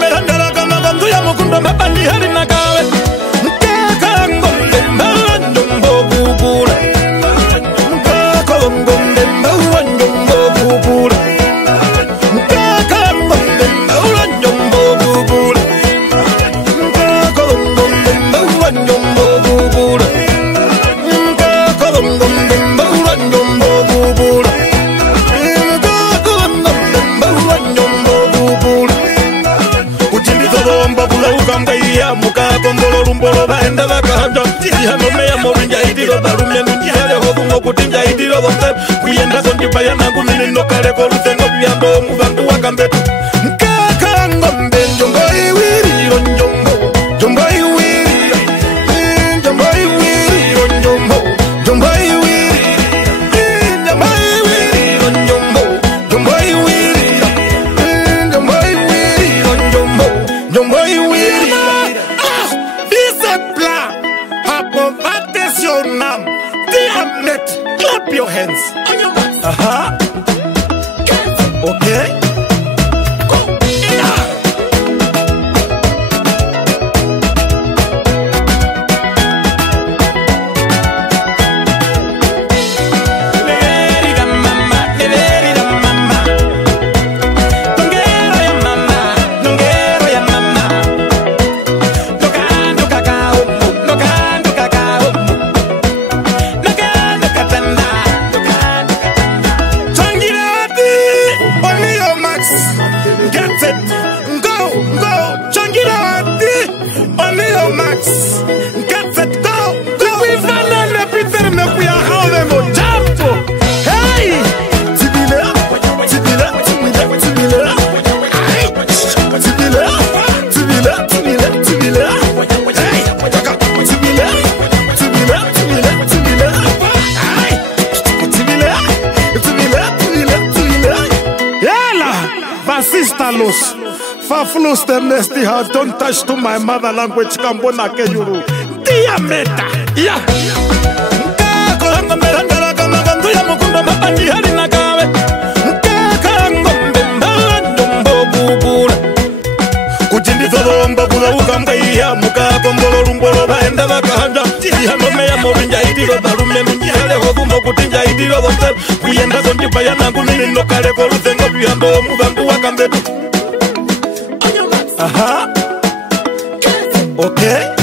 merandala kama gandu ya mukundo mabandi hali nakawe Mkaka ngombe mbawa njombo bubula Mkaka ngombe mbawa njombo bubula Mkaka ngombe mbawa njombo bubula Mkaka ngombe mbawa njombo bubula Mkaka ngombe mbawa njombo bubula Mukakombolo lumbolo baenda bakahanja Tihano meya morinja idiro barume nunjihale hogu mokutinja idiro bonte Kuyenda konjiba ya nangu minino kare kolutengo biyando mubantu wakambetu Mkaka ngombe njombo iwiri njombo Njombo iwiri Njombo iwiri njombo Njombo iwiri Njombo iwiri njombo Njombo iwiri Njombo iwiri njombo Njombo iwiri Clap your hands. Okay. Sistalos, Faflos temnesti ha, don't touch to my mother language, Kambona Kejuru. Diameta, yeah. Mkaka merandala kama gandu ya mukundo mabandi hali nakawe. Mkaka ngombe mbawa njombo bubula. Kuchindi todo omba kuda ukamba iya. Mkaka mbolo lumbolo baenda bakahanja. Tihano meya morinja idiro barume nunjihale hogu mokutinja idiro bonte. Kuyenda konjiba ya nangu minino kare kolutengo biyando mubantu wakambetu Okay.